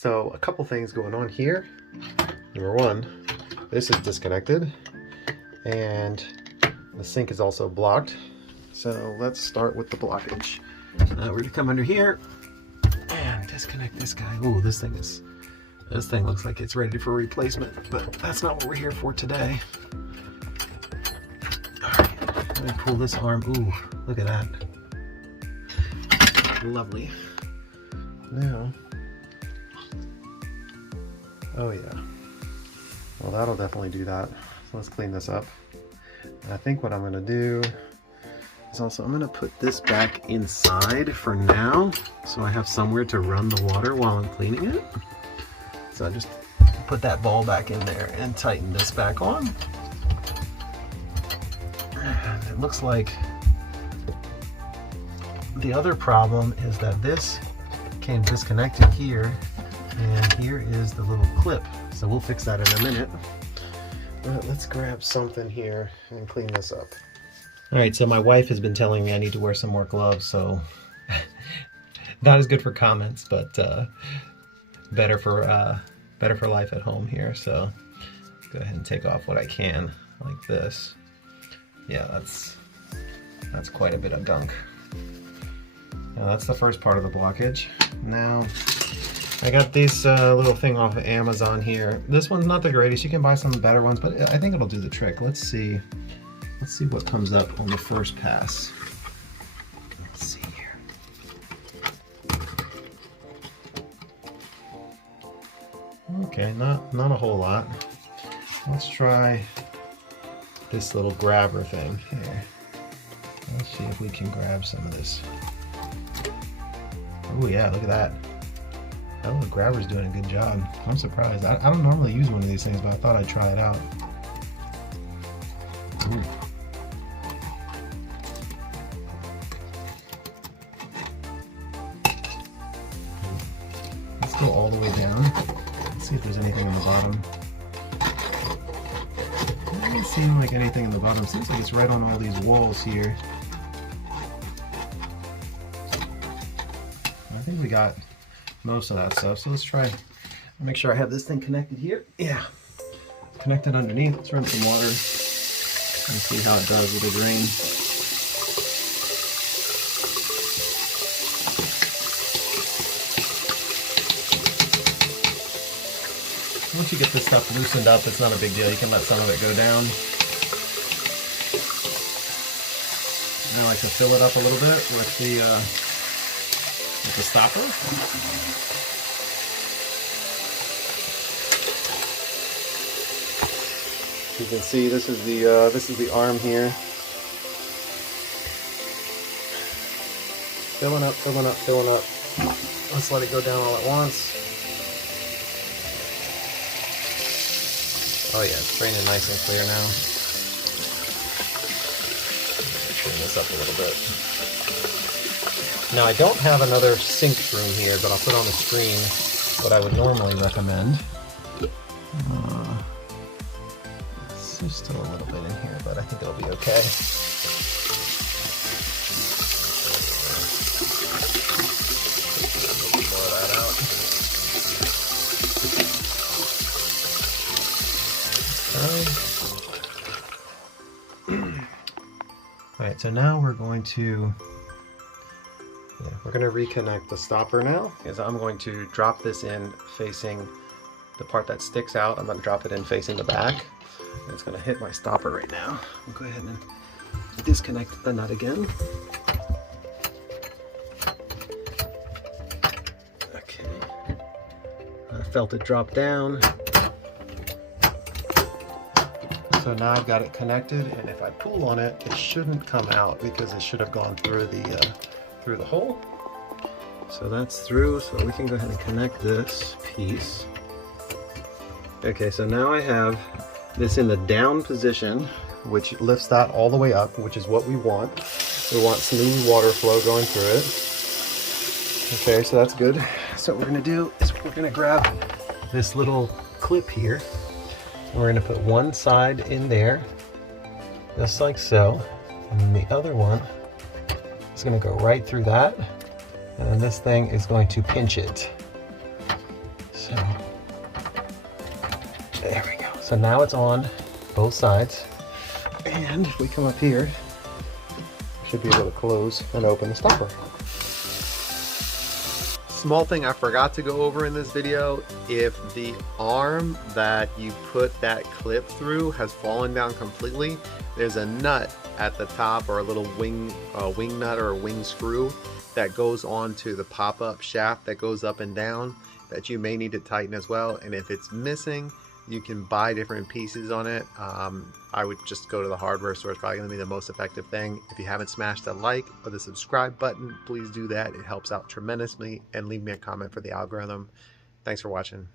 So a couple things going on here. Number one, this is disconnected and the sink is also blocked. So let's start with the blockage. We're gonna come under here and disconnect this guy. Ooh, this thing looks like it's ready for replacement, but that's not what we're here for today. All right, let me pull this arm. Ooh, look at that. Lovely. Now, oh yeah. Well, that'll definitely do that. So let's clean this up. And I think what I'm gonna do is also, I'm gonna put this back inside for now, so I have somewhere to run the water while I'm cleaning it. So I just put that ball back in there and tighten this back on. And it looks like the other problem is that this came disconnected here, and here is the little clip. So we'll fix that in a minute. But let's grab something here and clean this up. All right, so my wife has been telling me I need to wear some more gloves, so not as good for comments, but better for life at home here. So go ahead and take off what I can, like this. Yeah, that's quite a bit of gunk. Now that's the first part of the blockage. Now I got this little thing off of Amazon here. This one's not the greatest. You can buy some better ones, but I think it'll do the trick. Let's see what comes up on the first pass. Let's see here. Okay, not a whole lot. Let's try this little grabber thing here. Let's see if we can grab some of this. Oh yeah, look at that. That little grabber's doing a good job. I'm surprised. I don't normally use one of these things, but I thought I'd try it out. Ooh. Let's go all the way down. Let's see if there's anything in the bottom. It doesn't seem like anything in the bottom. Seems like it's right on all these walls here. I think we got most of that stuff. So let's try, make sure I have this thing connected here. Yeah, connected underneath. Let's run some water and see how it does with the drain. Once you get this stuff loosened up, it's not a big deal. You can let some of it go down. And I like to fill it up a little bit with the stopper. You can see this is the arm here. Filling up, filling up, filling up. Let's let it go down all at once. Oh yeah, it's draining nice and clear now. Turn this up a little bit. Now I don't have another sink room here, but I'll put on the screen what I would normally recommend. There's still a little bit in here, but I think it'll be okay. More of that out. All right, so now we're going to reconnect the stopper now. I'm going to drop this in facing the part that sticks out. I'm going to drop it in facing the back. And it's going to hit my stopper right now. I'll go ahead and disconnect the nut again. Okay. I felt it drop down. So now I've got it connected, and if I pull on it, it shouldn't come out because it should have gone through the hole. So that's through, so we can go ahead and connect this piece. Okay, so now I have this in the down position, which lifts that all the way up, which is what we want. We want smooth water flow going through it. Okay, so that's good. So what we're gonna do is we're gonna grab this little clip here. We're gonna put one side in there, just like so. And then the other one is gonna go right through that. And then this thing is going to pinch it. So there we go. So now it's on both sides. And if we come up here, we should be able to close and open the stopper. Small thing I forgot to go over in this video, if the arm that you put that clip through has fallen down completely, there's a nut at the top, or a little wing nut or a wing screw that goes onto the pop-up shaft that goes up and down that you may need to tighten as well. And if it's missing, you can buy different pieces on it. I would just go to the hardware store. It's probably going to be the most effective thing. If you haven't smashed the like or the subscribe button, please do that. It helps out tremendously. And leave me a comment for the algorithm. Thanks for watching.